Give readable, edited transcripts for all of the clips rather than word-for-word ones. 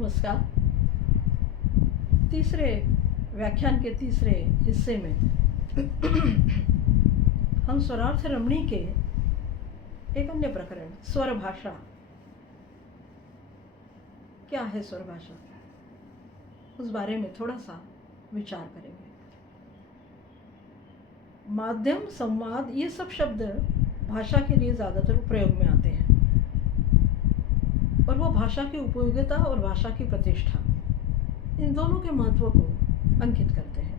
नमस्कार। तीसरे व्याख्यान के तीसरे हिस्से में हम स्वरार्थ रमणी के एक अन्य प्रकरण स्वर भाषा, क्या है स्वर भाषा, उस बारे में थोड़ा सा विचार करेंगे। माध्यम, संवाद, ये सब शब्द भाषा के लिए ज़्यादातर प्रयोग में आते हैं और वो भाषा की उपयोगिता और भाषा की प्रतिष्ठा, इन दोनों के महत्व को अंकित करते हैं।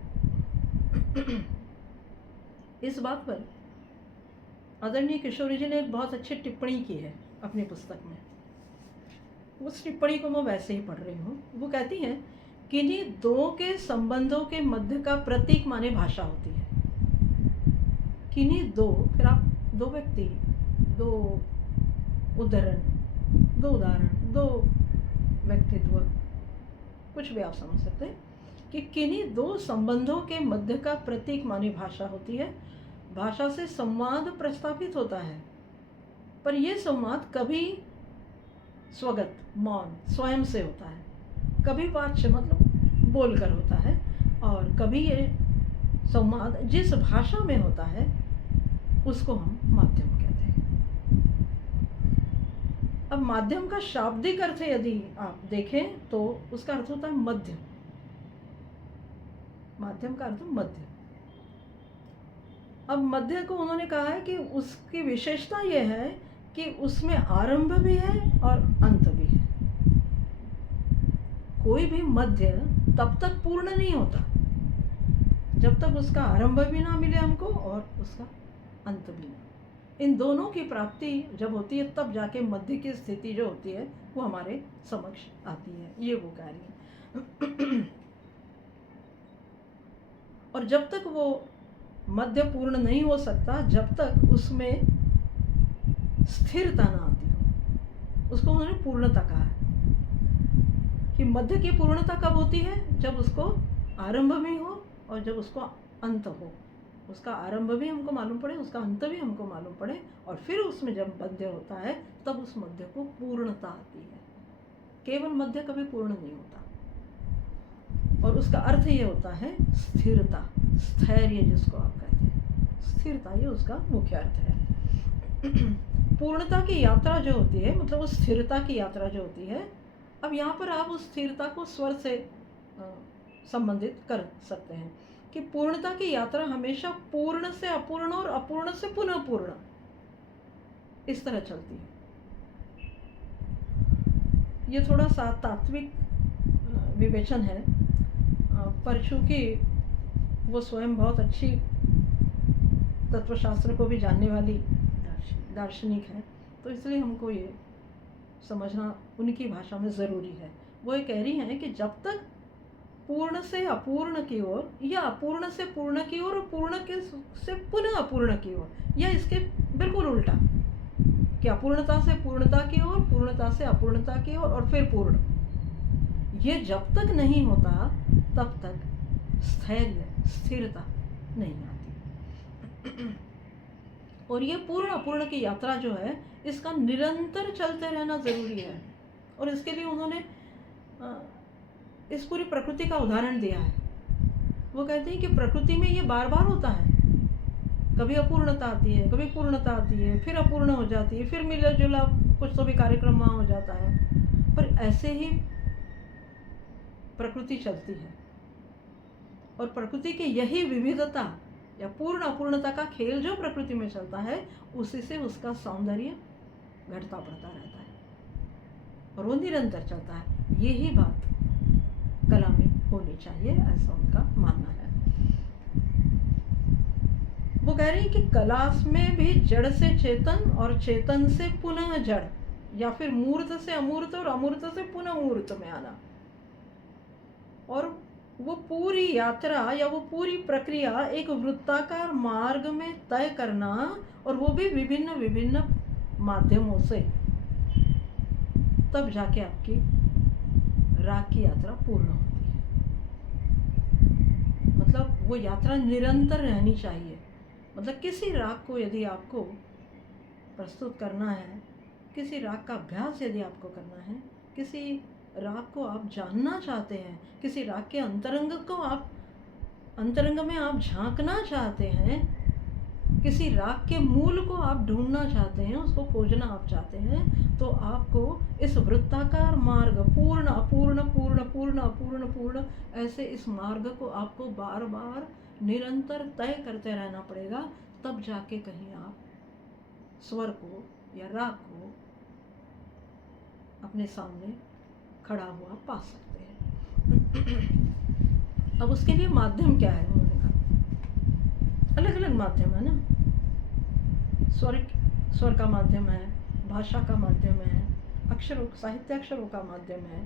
इस बात पर आदरणीय किशोरी जी ने एक बहुत अच्छी टिप्पणी की है अपनी पुस्तक में। उस टिप्पणी को मैं वैसे ही पढ़ रही हूँ। वो कहती हैं, किन्हीं दो के संबंधों के मध्य का प्रतीक माने भाषा होती है। किन्हीं दो, फिर आप दो व्यक्ति, दो उदाहरण, दो व्यक्तित्व, कुछ भी आप समझ सकते हैं कि किन्हीं दो संबंधों के मध्य का प्रतीक मानी भाषा होती है। भाषा से संवाद प्रस्थापित होता है, पर यह संवाद कभी स्वगत, मौन, स्वयं से होता है, कभी वाच्य मतलब बोलकर होता है, और कभी ये संवाद जिस भाषा में होता है उसको हम माध्यम कहते हैं। अब माध्यम का शाब्दिक अर्थ यदि आप देखें तो उसका अर्थ होता है मध्य। माध्यम का अर्थ मध्य। अब मध्य को उन्होंने कहा है कि उसकी विशेषता यह है कि उसमें आरंभ भी है और अंत भी है। कोई भी मध्य तब तक पूर्ण नहीं होता जब तक उसका आरंभ भी ना मिले हमको और उसका अंत भी ना। इन दोनों की प्राप्ति जब होती है तब जाके मध्य की स्थिति जो होती है वो हमारे समक्ष आती है, ये वो कह रही है। और जब तक वो मध्य पूर्ण नहीं हो सकता जब तक उसमें स्थिरता ना आती हो, उसको उन्होंने पूर्णता कहा है। कि मध्य की पूर्णता कब होती है? जब उसको आरंभ भी हो और जब उसको अंत हो। उसका आरंभ भी हमको मालूम पड़े, उसका अंत भी हमको मालूम पड़े, और फिर उसमें जब मध्य होता है तब उस मध्य को पूर्णता आती है। केवल मध्य कभी पूर्ण नहीं होता। और उसका अर्थ ये होता है स्थिरता, स्थैर्य जिसको आप कहते हैं, स्थिरता, ये उसका मुख्य अर्थ है। पूर्णता की यात्रा जो होती है, मतलब वो स्थिरता की यात्रा जो होती है। अब यहाँ पर आप उस स्थिरता को स्वर से संबंधित कर सकते हैं कि पूर्णता की यात्रा हमेशा पूर्ण से अपूर्ण और अपूर्ण से पुनः पूर्ण, इस तरह चलती है। ये थोड़ा सा तात्विक विवेचन है, पर चूंकि वो स्वयं बहुत अच्छी तत्वशास्त्र को भी जानने वाली दार्शनिक है, तो इसलिए हमको ये समझना उनकी भाषा में ज़रूरी है। वो ये कह रही हैं कि जब तक पूर्ण से अपूर्ण की ओर, या अपूर्ण से पूर्ण की ओर, और पूर्ण के से पुनः अपूर्ण की ओर, या इसके बिल्कुल उल्टा कि अपूर्णता से पूर्णता की ओर, पूर्णता से अपूर्णता की ओर, और फिर पूर्ण, ये जब तक नहीं होता तब तक स्थैर्य, स्थिरता नहीं आती। और ये पूर्ण अपूर्ण की यात्रा जो है, इसका निरंतर चलते रहना ज़रूरी है। और इसके लिए उन्होंने इस पूरी प्रकृति का उदाहरण दिया है। वो कहते हैं कि प्रकृति में ये बार बार होता है, कभी अपूर्णता आती है, कभी पूर्णता आती है, फिर अपूर्ण हो जाती है, फिर मिला जुला कुछ तो भी कार्यक्रम वहाँ हो जाता है, पर ऐसे ही प्रकृति चलती है। और प्रकृति की यही विविधता या पूर्ण अपूर्णता का खेल जो प्रकृति में चलता है, उसी से उसका सौंदर्य घटता बढ़ता रहता है और वो निरंतर चलता है। यही बात कला में होनी चाहिए, ऐसा उनका मानना है। वो कह रही है कि कला में भी जड़ से चेतन और चेतन से पुनः जड़, या फिर मूर्त से अमूर्त और अमूर्त से पुनः मूर्त में आना, और वो पूरी यात्रा या वो पूरी प्रक्रिया एक वृत्ताकार मार्ग में तय करना, और वो भी विभिन्न विभिन्न माध्यमों से, तब जाके आपकी राग की यात्रा पूर्ण होती है। मतलब वो यात्रा निरंतर रहनी चाहिए। मतलब किसी राग को यदि आपको प्रस्तुत करना है, किसी राग का अभ्यास यदि आपको करना है, किसी राग को आप जानना चाहते हैं, किसी राग के अंतरंग में आप झांकना चाहते हैं, किसी राग के मूल को आप ढूंढना चाहते हैं, उसको खोजना आप चाहते हैं, तो आपको इस वृत्ताकार मार्ग पूर्ण अपूर्ण पूर्ण पूर्ण अपूर्ण पूर्ण ऐसे इस मार्ग को आपको बार बार निरंतर तय करते रहना पड़ेगा। तब जाके कहीं आप स्वर को या राग को अपने सामने खड़ा हुआ पा सकते हैं। अब उसके लिए माध्यम क्या है, उन्होंने कहा अलग अलग माध्यम है ना। स्वर का माध्यम है, भाषा का माध्यम है, साहित्य अक्षरों का माध्यम है,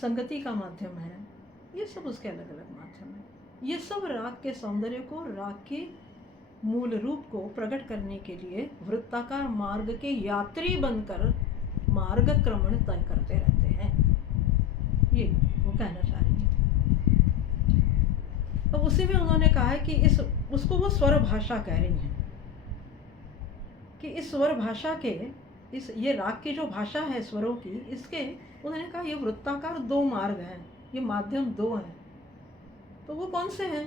संगति का माध्यम है, ये सब उसके अलग अलग माध्यम है। ये सब राग के सौंदर्य को, राग के मूल रूप को प्रकट करने के लिए वृत्ताकार मार्ग के यात्री बनकर मार्ग क्रमण तय करते रहते हैं, ये वो कहना चाह रही है। अब उसी में उन्होंने कहा है कि उसको वो स्वर भाषा कह रही हैं, कि इस स्वर भाषा के ये राग की जो भाषा है स्वरों की, इसके उन्होंने कहा ये वृत्ताकार 2 मार्ग हैं, ये माध्यम 2 हैं। तो वो कौन से हैं?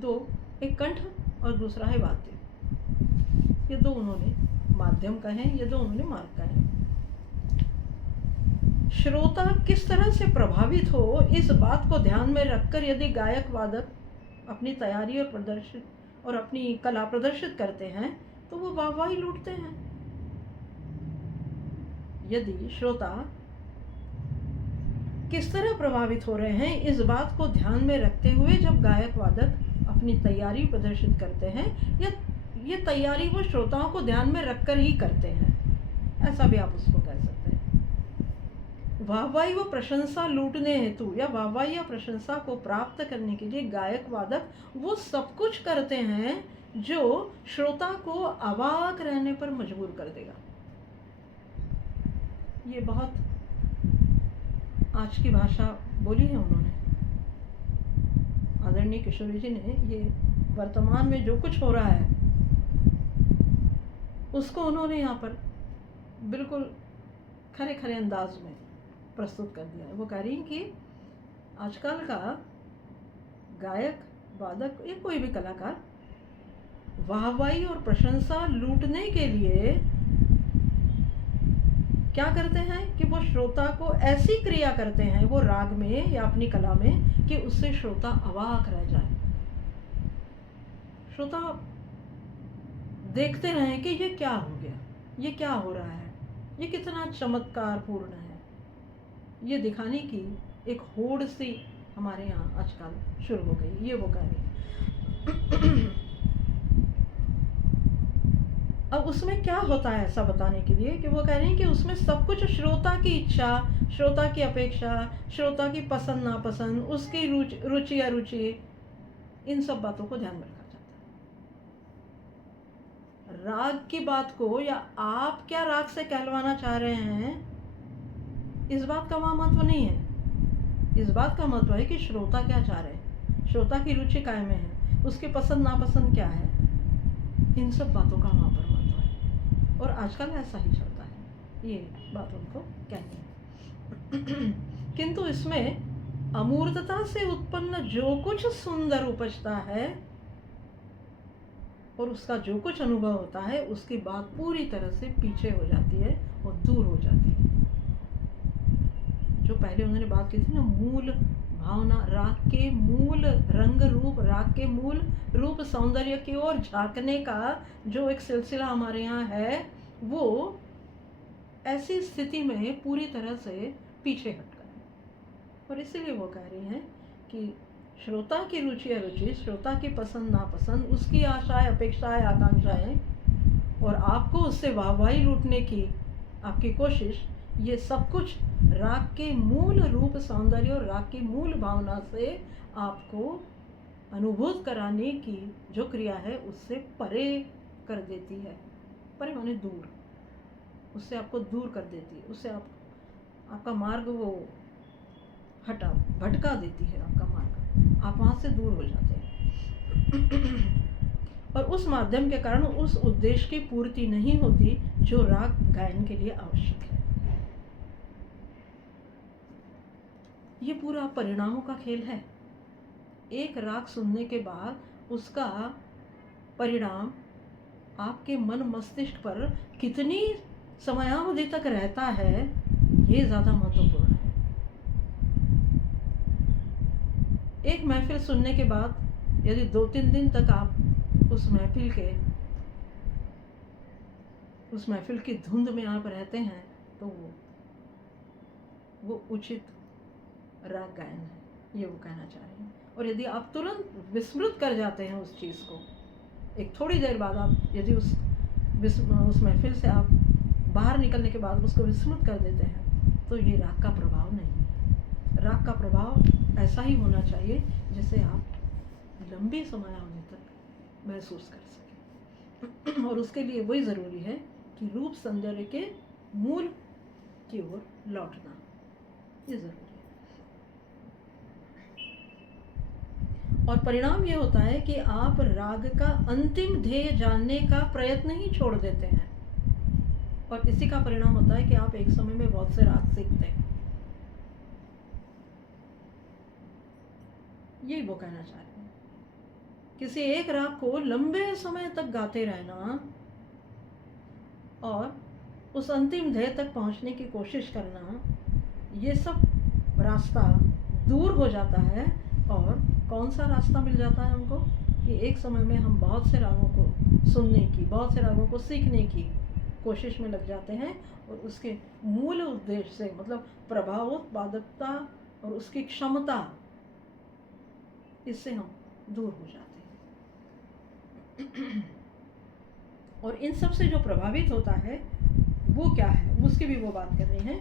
2, एक कंठ और दूसरा है वाद्य। ये 2 उन्होंने माध्यम कहे, ये 2 उन्होंने मार्ग कहे। श्रोता किस तरह से प्रभावित हो, इस बात को ध्यान में रखकर यदि गायक वादक अपनी तैयारी और अपनी कला प्रदर्शित करते हैं तो वो वाहवाही लूटते हैं। यदि श्रोता किस तरह प्रभावित हो रहे हैं, इस बात को ध्यान में रखते हुए जब गायक वादक अपनी तैयारी प्रदर्शित करते हैं, या ये तैयारी वो श्रोताओं को ध्यान में रखकर ही करते हैं, ऐसा भी आप उसको कह सकते हैं। वाहवाही व प्रशंसा लूटने हेतु या वाहवाही या प्रशंसा को प्राप्त करने के लिए गायक वादक वो सब कुछ करते हैं जो श्रोता को अवाक रहने पर मजबूर कर देगा। ये बहुत आज की भाषा बोली है उन्होंने, आदरणीय किशोरी जी ने। ये वर्तमान में जो कुछ हो रहा है उसको उन्होंने यहाँ पर बिल्कुल खरे खरे अंदाज में प्रस्तुत कर दिया है। वो कह रही हैं कि आजकल का गायक वादक या कोई भी कलाकार वाहवाही और प्रशंसा लूटने के लिए क्या करते हैं कि वो श्रोता को ऐसी क्रिया करते हैं वो राग में या अपनी कला में कि उससे श्रोता अवाक रह जाए। श्रोता देखते रहें कि ये क्या हो गया, ये क्या हो रहा है, ये कितना चमत्कार पूर्ण है। ये दिखाने की एक होड़ सी हमारे यहाँ आजकल शुरू हो गई, ये वो कह रही है। अब उसमें क्या होता है ऐसा बताने के लिए कि वो कह रही हैं कि उसमें सब कुछ श्रोता की इच्छा, श्रोता की अपेक्षा, श्रोता की पसंद नापसंद, उसकी रुचि अरुचि, इन सब बातों को ध्यान में रखा जाता है। राग की बात को या आप क्या राग से कहलवाना चाह रहे हैं, इस बात का वहाँ महत्व नहीं है। इस बात का महत्व है कि श्रोता क्या चाह रहे हैं, श्रोता की रुचि काय में है, उसकी पसंद नापसंद क्या है, इन सब बातों का वहाँ पर महत्व है। और आजकल ऐसा ही चलता है, ये बात उनको कहनी है। किंतु इसमें अमूर्तता से उत्पन्न जो कुछ सुंदर उपजता है और उसका जो कुछ अनुभव होता है, उसकी बात पूरी तरह से पीछे हो जाती है और दूर हो जाती है। जो पहले उन्होंने बात की थी ना, मूल भावना, राग के मूल रंग रूप, राग के मूल रूप सौंदर्य की ओर झांकने का जो एक सिलसिला हमारे यहाँ है, वो ऐसी स्थिति में पूरी तरह से पीछे हट गए। और इसीलिए वो कह रही हैं कि श्रोता की रुचि अरुचि, श्रोता की पसंद नापसंद, उसकी आशाएं अपेक्षाएं आकांक्षाएं और आपको उससे वाहवाही लूटने की आपकी कोशिश, ये सब कुछ राग के मूल रूप सौंदर्य और राग की मूल भावना से आपको अनुभूत कराने की जो क्रिया है उससे परे कर देती है। परे माने दूर, उससे आपको दूर कर देती है, उससे आपका मार्ग वो भटका देती है, आपका मार्ग, आप वहाँ से दूर हो जाते हैं। और उस माध्यम के कारण उस उद्देश्य की पूर्ति नहीं होती जो राग गायन के लिए आवश्यक है। ये पूरा परिणामों का खेल है। एक राग सुनने के बाद उसका परिणाम आपके मन मस्तिष्क पर कितनी समयावधि तक रहता है, ये ज़्यादा महत्वपूर्ण है। एक महफिल सुनने के बाद यदि 2-3 दिन तक आप उस महफिल की धुंध में आप रहते हैं, तो वो उचित राग गायन है, ये वो कहना चाह रहे हैं। और यदि आप तुरंत विस्मृत कर जाते हैं उस चीज़ को, एक थोड़ी देर बाद आप यदि उस महफिल से आप बाहर निकलने के बाद उसको विस्मृत कर देते हैं, तो ये राग का प्रभाव नहीं है। राग का प्रभाव ऐसा ही होना चाहिए जिसे आप लंबी समयावधि तक महसूस कर सकें। और उसके लिए वही ज़रूरी है कि रूप सौंदर्य के मूल की ओर लौटना, ये ज़रूरी है। और परिणाम ये होता है कि आप राग का अंतिम ध्येय जानने का प्रयत्न ही छोड़ देते हैं, और इसी का परिणाम होता है कि आप एक समय में बहुत से राग सीखते हैं। यही वो कहना चाह रहे हैं। किसी एक राग को लंबे समय तक गाते रहना और उस अंतिम ध्येय तक पहुंचने की कोशिश करना, ये सब रास्ता दूर हो जाता है। और कौन सा रास्ता मिल जाता है हमको कि एक समय में हम बहुत से रागों को सुनने की, बहुत से रागों को सीखने की कोशिश में लग जाते हैं, और उसके मूल उद्देश्य से, मतलब प्रभावोत्पादकता और उसकी क्षमता, इससे हम दूर हो जाते हैं। और इन सब से जो प्रभावित होता है वो क्या है, उसकी भी वो बात कर रहे हैं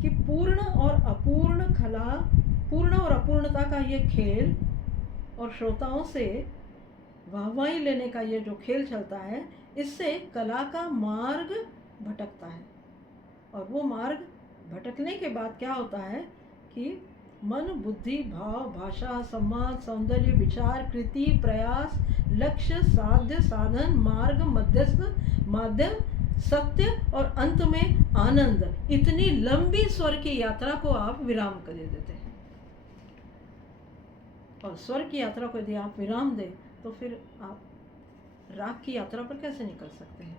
कि पूर्ण और अपूर्णता का ये खेल और श्रोताओं से वाहवाही लेने का ये जो खेल चलता है, इससे कला का मार्ग भटकता है। और वो मार्ग भटकने के बाद क्या होता है कि मन, बुद्धि, भाव, भाषा, संवाद, सौंदर्य, विचार, कृति, प्रयास, लक्ष्य, साध्य, साधन, मार्ग, मध्यस्थ, माध्यम, सत्य और अंत में आनंद, इतनी लंबी स्वर की यात्रा को आप विराम कर देते हैं। और स्वर की यात्रा को यदि आप विराम दें, तो फिर आप राग की यात्रा पर कैसे निकल सकते हैं?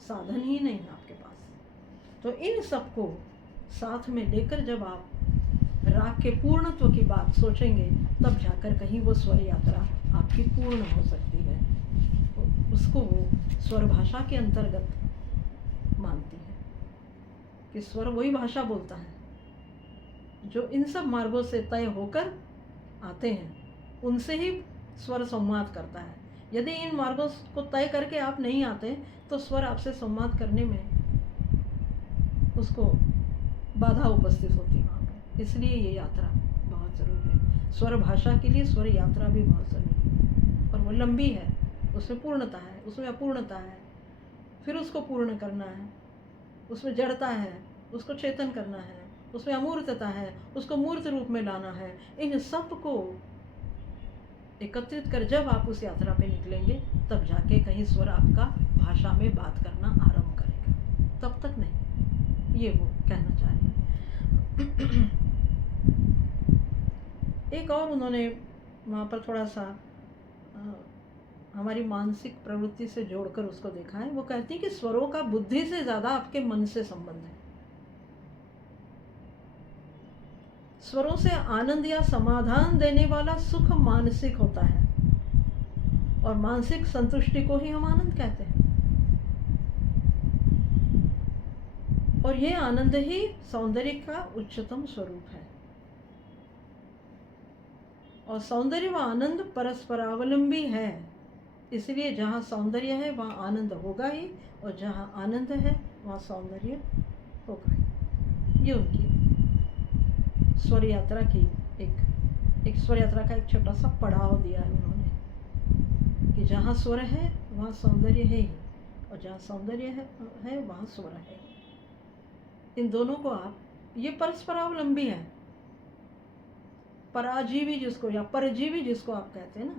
साधन ही नहीं है आपके पास। तो इन सबको साथ में लेकर जब आप राग के पूर्णत्व की बात सोचेंगे, तब जाकर कहीं वो स्वर यात्रा आपकी पूर्ण हो सकती है। तो उसको वो स्वर भाषा के अंतर्गत मानती है कि स्वर वही भाषा बोलता है जो इन सब मार्गों से तय होकर आते हैं, उनसे ही स्वर संवाद करता है। यदि इन मार्गों को तय करके आप नहीं आते, तो स्वर आपसे संवाद करने में उसको बाधा उपस्थित होती है वहाँ पर। इसलिए ये यात्रा बहुत ज़रूरी है। स्वर भाषा के लिए स्वर यात्रा भी बहुत ज़रूरी है, और वो लंबी है, उसमें पूर्णता है, उसमें अपूर्णता है, फिर उसको पूर्ण करना है, उसमें जड़ता है, उसको चेतन करना है, उसमें अमूर्तता है, उसको मूर्त रूप में लाना है। इन सब को एकत्रित कर जब आप उस यात्रा पे निकलेंगे, तब जाके कहीं स्वर आपका भाषा में बात करना आरंभ करेगा, तब तक नहीं। ये वो कहना चाह रहे हैं। एक और उन्होंने वहाँ पर थोड़ा सा हमारी मानसिक प्रवृत्ति से जोड़कर उसको देखा है। वो कहती है कि स्वरों का बुद्धि से ज़्यादा आपके मन से संबंध है। स्वरों से आनंद या समाधान देने वाला सुख मानसिक होता है, और मानसिक संतुष्टि को ही हम आनंद कहते हैं। और यह आनंद ही सौंदर्य का उच्चतम स्वरूप है। और सौंदर्य व आनंद परस्परावलंबी है, इसलिए जहाँ सौंदर्य है वहाँ आनंद होगा ही, और जहाँ आनंद है वहाँ सौंदर्य होगा ही। ये उनकी स्वर यात्रा की एक स्वर यात्रा का एक छोटा सा पड़ाव दिया है उन्होंने, कि जहाँ स्वर है वहाँ सौंदर्य है ही, और जहाँ सौंदर्य है वहाँ स्वर है। इन दोनों को आप, ये परस्परावलंबी है। पराजीवी जिसको या परजीवी जिसको आप कहते हैं ना,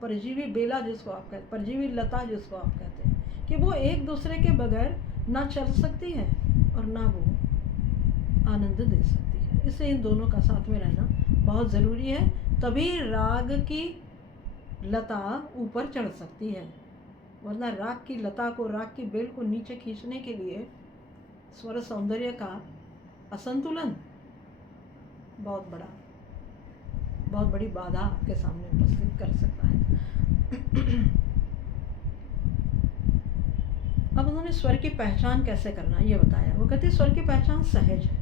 परजीवी बेला जिसको आप कहते हैं, परजीवी लता जिसको आप कहते हैं, कि वो एक दूसरे के बगैर ना चल सकती है और ना वो आनंद दे सकती है। है। इसलिए इन दोनों का साथ में रहना बहुत ज़रूरी है, तभी राग की लता ऊपर चढ़ सकती है। वरना राग की लता को, राग की बेल को नीचे खींचने के लिए स्वर सौंदर्य का असंतुलन बहुत बड़ी बाधा आपके सामने उपस्थित कर सकता है। अब उन्होंने स्वर की पहचान कैसे करना ये बताया। वो कहते स्वर की पहचान सहज है,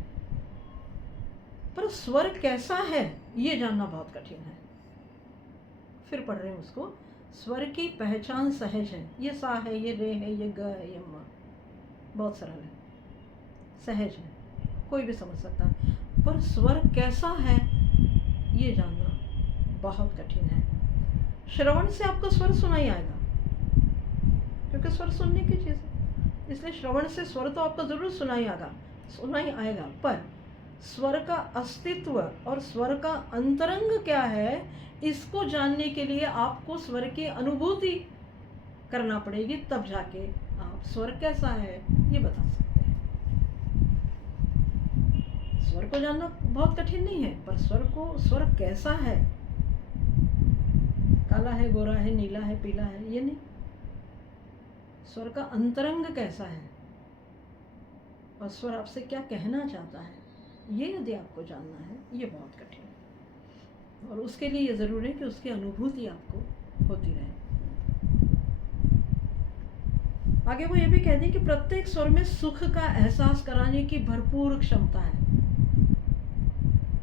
पर स्वर कैसा है ये जानना बहुत कठिन है। फिर पढ़ रहे हैं उसको, स्वर की पहचान सहज है। ये सा है, ये रे है, ये ग है, ये म, बहुत सरल है, सहज है, कोई भी समझ सकता है। पर स्वर कैसा है ये जानना बहुत कठिन है। श्रवण से आपको स्वर सुनाई आएगा, क्योंकि स्वर सुनने की चीज़ है, इसलिए श्रवण से स्वर तो आपको ज़रूर सुनाई आएगा। पर स्वर का अस्तित्व और स्वर का अंतरंग क्या है, इसको जानने के लिए आपको स्वर की अनुभूति करना पड़ेगी, तब जाके आप स्वर कैसा है ये बता सकते हैं। स्वर को जानना बहुत कठिन नहीं है, पर स्वर कैसा है, काला है, गोरा है, नीला है, पीला है, ये नहीं। स्वर का अंतरंग कैसा है और स्वर आपसे क्या कहना चाहता है, ये यदि आपको जानना है, ये बहुत कठिन है। और उसके लिए ये ज़रूरी है कि उसकी अनुभूति आपको होती रहे। आगे वो ये भी कह दें कि प्रत्येक स्वर में सुख का एहसास कराने की भरपूर क्षमता है।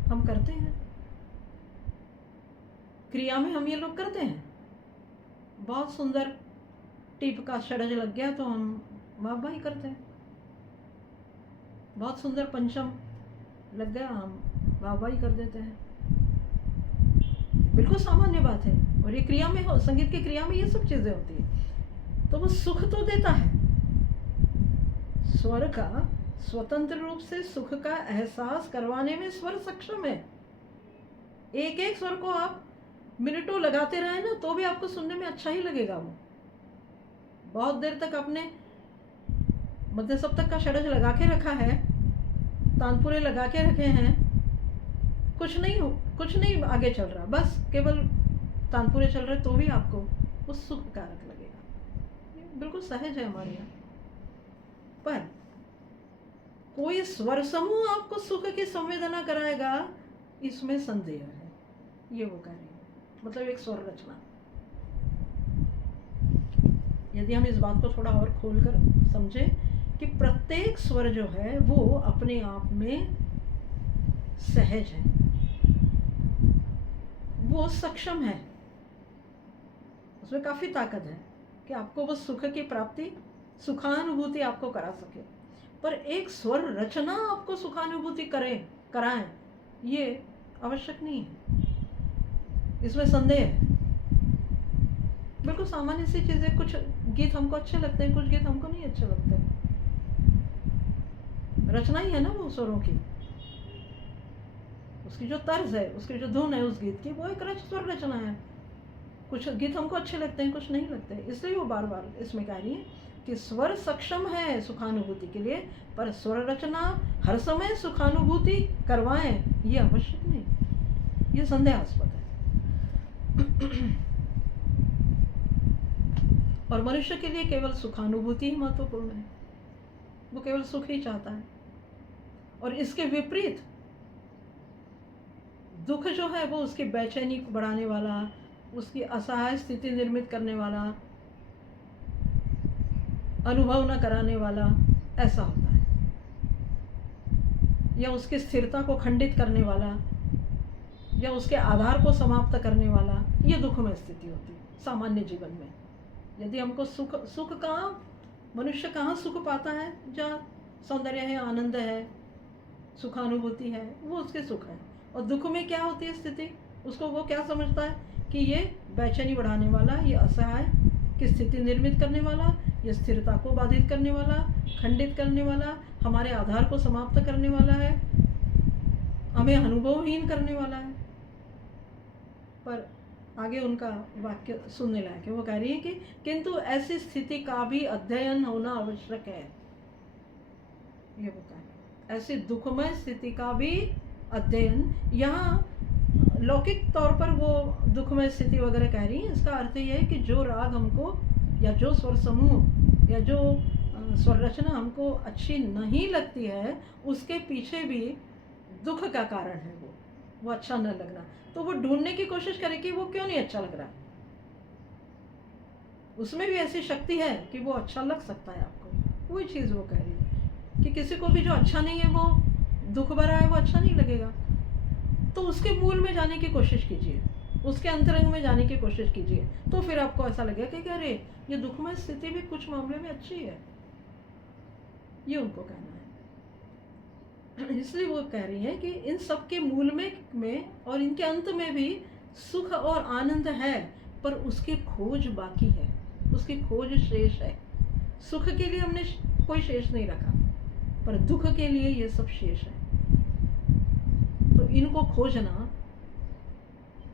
हम करते हैं, क्रिया में हम ये लोग करते हैं। बहुत सुंदर टीप का षड्ज लग गया तो हम वाह वाही करते हैं। बहुत सुंदर पंचम लग गया, हम वाह वाही कर देते हैं। बिल्कुल सामान्य बात है, और ये क्रिया में हो, संगीत की क्रिया में ये सब चीज़ें होती है। तो वो सुख तो देता है। स्वर का स्वतंत्र रूप से सुख का एहसास करवाने में स्वर सक्षम है। एक एक स्वर को आप मिनटों लगाते रहे ना, तो भी आपको सुनने में अच्छा ही लगेगा। वो बहुत देर तक आपने मध्य सप्तक का षड्ज लगा के रखा है, तानपुरे लगा के रखे हैं, कुछ नहीं आगे चल रहा, बस केवल तानपुरे चल रहे, तो भी आपको वो सुख कारक लगेगा। ये बिल्कुल सहज है हमारे यहाँ। पर कोई स्वर समूह आपको सुख की संवेदना कराएगा, इसमें संदेह है। ये वो कह रही है, मतलब एक स्वर रचना। यदि हम इस बात को थोड़ा और खोलकर समझें कि प्रत्येक स्वर जो है वो अपने आप में सहज है, वो सक्षम है, उसमें काफ़ी ताकत है कि आपको वो सुख की प्राप्ति, सुखानुभूति आपको करा सके। पर एक स्वर रचना आपको सुखानुभूति कराएं, ये आवश्यक नहीं है, इसमें संदेह है। बिल्कुल सामान्य सी चीज़ें, कुछ गीत हमको अच्छे लगते हैं, कुछ गीत हमको नहीं अच्छे लगते। रचना ही है ना वो स्वरों की, उसकी जो तर्ज है, उसकी जो धुन है उस गीत की, वो एक स्वर रचना है। कुछ गीत हमको अच्छे लगते हैं, कुछ नहीं लगते। इसलिए वो बार बार इसमें कह रही है कि स्वर सक्षम है सुखानुभूति के लिए, पर स्वर रचना हर समय सुखानुभूति करवाएं ये आवश्यक नहीं, ये संदेहास्पद है। और मनुष्य के लिए केवल सुखानुभूति ही महत्वपूर्ण है, वो केवल सुख ही चाहता है। और इसके विपरीत दुख जो है वो उसकी बेचैनी को बढ़ाने वाला, उसकी असहाय स्थिति निर्मित करने वाला, अनुभव न कराने वाला ऐसा होता है, या उसकी स्थिरता को खंडित करने वाला, या उसके आधार को समाप्त करने वाला, ये दुखमय स्थिति होती है सामान्य जीवन में। यदि हमको सुख कहाँ, मनुष्य कहाँ सुख पाता है, जहाँ सौंदर्य है, आनंद है, सुखानुभूति है, वो उसके सुख है। और दुख में क्या होती है स्थिति, उसको वो क्या समझता है कि ये बेचैनी बढ़ाने वाला, ये असहाय की स्थिति निर्मित करने वाला, ये स्थिरता को बाधित करने वाला, खंडित करने वाला, हमारे आधार को समाप्त करने वाला है, हमें अनुभवहीन करने वाला है। पर आगे उनका वाक्य सुनने लायक है। वो कह रही है कि किंतु ऐसी स्थिति का भी अध्ययन होना आवश्यक है। ये वो कह रही है, ऐसी दुखमय स्थिति का भी अध्ययन, यहाँ लौकिक तौर पर वो दुखमय स्थिति वगैरह कह रही है। इसका अर्थ ये है कि जो राग हमको या जो स्वर समूह या जो स्वर रचना हमको अच्छी नहीं लगती है, उसके पीछे भी दुख का कारण है वो अच्छा न लगना। तो वो ढूंढने की कोशिश करे कि वो क्यों नहीं अच्छा लग रहा। उसमें भी ऐसी शक्ति है कि वो अच्छा लग सकता है आपको। वही चीज़ वो कह रही है कि किसी को भी जो अच्छा नहीं है, वो दुख भरा है, वो अच्छा नहीं लगेगा। तो उसके मूल में जाने की कोशिश कीजिए, उसके अंतरंग में जाने की कोशिश कीजिए, तो फिर आपको ऐसा लगेगा कि अरे ये दुखमय स्थिति भी कुछ मामले में अच्छी है। ये उनको कहना है। इसलिए वो कह रही है कि इन सब के मूल में और इनके अंत में भी सुख और आनंद है, पर उसकी खोज बाकी है, उसकी खोज शेष है। सुख के लिए हमने कोई शेष नहीं रखा, पर दुख के लिए ये सब शेष है। तो इनको खोजना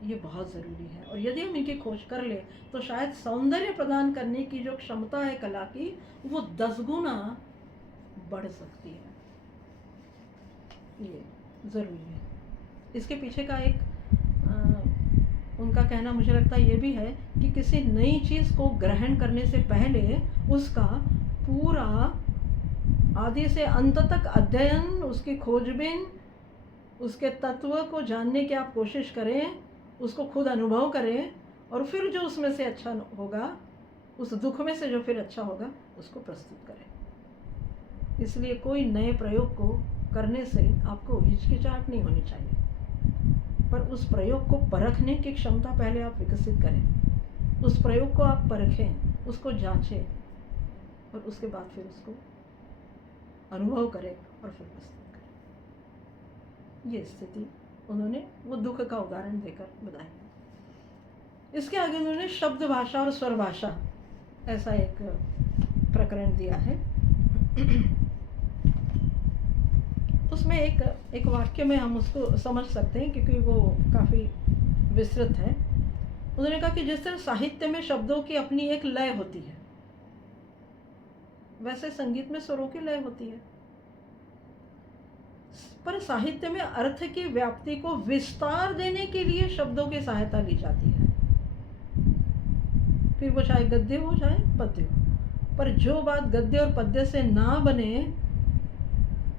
ये बहुत ज़रूरी है। और यदि हम इनकी खोज कर ले तो शायद सौंदर्य प्रदान करने की जो क्षमता है कला की, वो 10 गुना बढ़ सकती है। ये ज़रूरी है। इसके पीछे का एक उनका कहना मुझे लगता है ये भी है कि किसी नई चीज़ को ग्रहण करने से पहले उसका पूरा आदि से अंत तक अध्ययन, उसकी खोजबीन, उसके तत्व को जानने की आप कोशिश करें, उसको खुद अनुभव करें, और फिर जो उसमें से अच्छा होगा, उस दुख में से जो फिर अच्छा होगा, उसको प्रस्तुत करें। इसलिए कोई नए प्रयोग को करने से आपको हिचकिचाहट नहीं होनी चाहिए, पर उस प्रयोग को परखने की क्षमता पहले आप विकसित करें। उस प्रयोग को आप परखें, उसको जांचें, और उसके बाद फिर उसको अनुभव करें और फिर प्रस्तुत करें। ये स्थिति उन्होंने वो दुख का उदाहरण देकर बताया। इसके आगे उन्होंने शब्द भाषा और स्वर भाषा ऐसा एक प्रकरण दिया है। उसमें एक वाक्य में हम उसको समझ सकते हैं, क्योंकि वो काफ़ी विस्तृत है। उन्होंने कहा कि जिस तरह साहित्य में शब्दों की अपनी एक लय होती है, वैसे संगीत में स्वरों की लय होती है, पर साहित्य में अर्थ की व्याप्ति को विस्तार देने के लिए शब्दों की सहायता ली जाती है। फिर वो चाहे गद्य हो चाहे पद्य हो, पर जो बात गद्य और पद्य से ना बने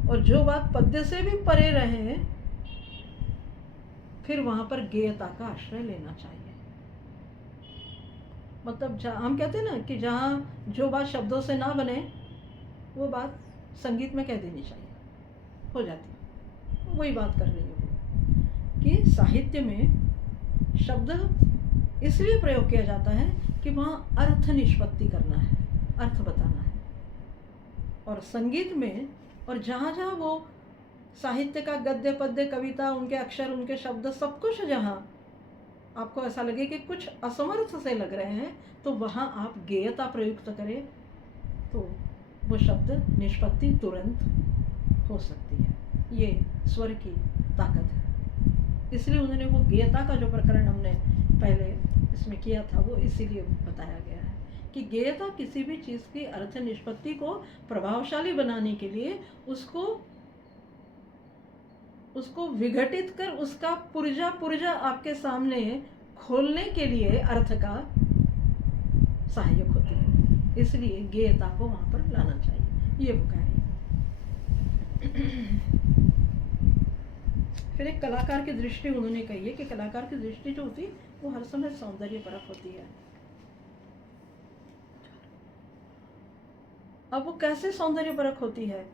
और जो बात पद्य से भी परे रहे, फिर वहां पर गेयता का आश्रय लेना चाहिए। मतलब हम कहते हैं ना कि जहाँ जो बात शब्दों से ना बने, वो बात संगीत में कह देनी चाहिए, हो जाती है। वही बात कर रही हूँ कि साहित्य में शब्द इसलिए प्रयोग किया जाता है कि वहाँ अर्थ निष्पत्ति करना है, अर्थ बताना है। और संगीत में और जहाँ जहाँ वो साहित्य का गद्य पद्य कविता, उनके अक्षर, उनके शब्द, सब कुछ जहाँ आपको ऐसा लगे कि कुछ असमर्थ से लग रहे हैं, तो वहाँ आप गेयता प्रयुक्त करें, तो वो शब्द निष्पत्ति तुरंत हो सकती है। ये स्वर की ताकत है। इसलिए उन्होंने वो गेयता का जो प्रकरण हमने पहले इसमें किया था, वो इसीलिए बताया गया है कि गेयता किसी भी चीज़ की अर्थ निष्पत्ति को प्रभावशाली बनाने के लिए उसको विघटित कर उसका पुर्जा आपके सामने खोलने के लिए अर्थ का सहायक होती है। इसलिए गेयता को वहाँ पर लाना चाहिए, ये वो कह रही है। फिर एक कलाकार की दृष्टि उन्होंने कही है कि कलाकार की दृष्टि जो होती है वो हर समय सौंदर्यपरक होती है। अब वो कैसे सौंदर्यपरक होती है,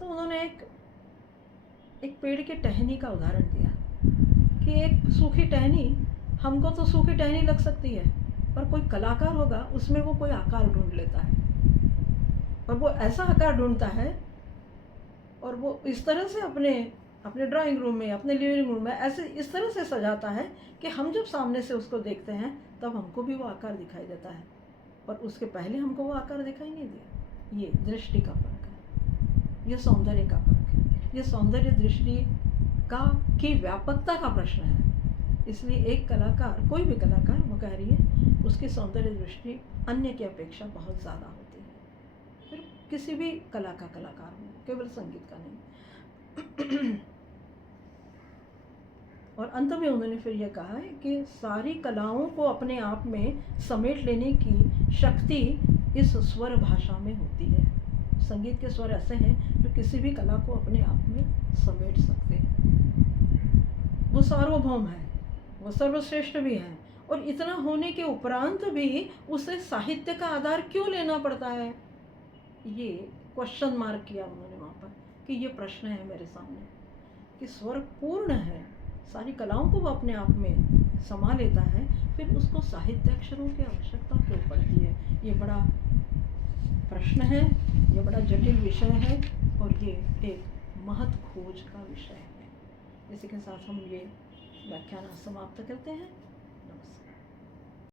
तो उन्होंने एक पेड़ की टहनी का उदाहरण दिया कि एक सूखी टहनी, हमको तो सूखी टहनी लग सकती है, पर कोई कलाकार होगा उसमें वो कोई आकार ढूंढ लेता है, और वो ऐसा आकार ढूंढता है और वो इस तरह से अपने ड्राइंग रूम में, अपने लिविंग रूम में ऐसे इस तरह से सजाता है कि हम जब सामने से उसको देखते हैं तब हमको भी वो आकार दिखाई देता है, पर उसके पहले हमको वो आकार दिखाई नहीं दिया। ये दृष्टि का फर्क है, ये सौंदर्य का फर्क है, ये सौंदर्य दृष्टि की व्यापकता का प्रश्न है। इसलिए एक कलाकार, कोई भी कलाकार, वो कह रही है उसकी सौंदर्य दृष्टि अन्य की अपेक्षा बहुत ज़्यादा होती है। फिर किसी भी कला का कलाकार हो, केवल संगीत का नहीं। और अंत में उन्होंने फिर यह कहा है कि सारी कलाओं को अपने आप में समेट लेने की शक्ति इस स्वर भाषा में होती है। संगीत के स्वर ऐसे हैं जो किसी भी कला को अपने आप में समेट सकते हैं। वो सार्वभौम है, वो सर्वश्रेष्ठ भी है, और इतना होने के उपरांत भी उसे साहित्य का आधार क्यों लेना पड़ता है, ये क्वेश्चन मार्क किया उन्होंने वहाँ पर, कि ये प्रश्न है मेरे सामने कि स्वर पूर्ण है, सारी कलाओं को वो अपने आप में समा लेता है, फिर उसको साहित्य अक्षरों की आवश्यकता क्यों पड़ती है। ये बड़ा प्रश्न है, ये बड़ा जटिल विषय है, और ये एक महत खोज का विषय है। इसी के साथ हम ये व्याख्यान समाप्त करते हैं।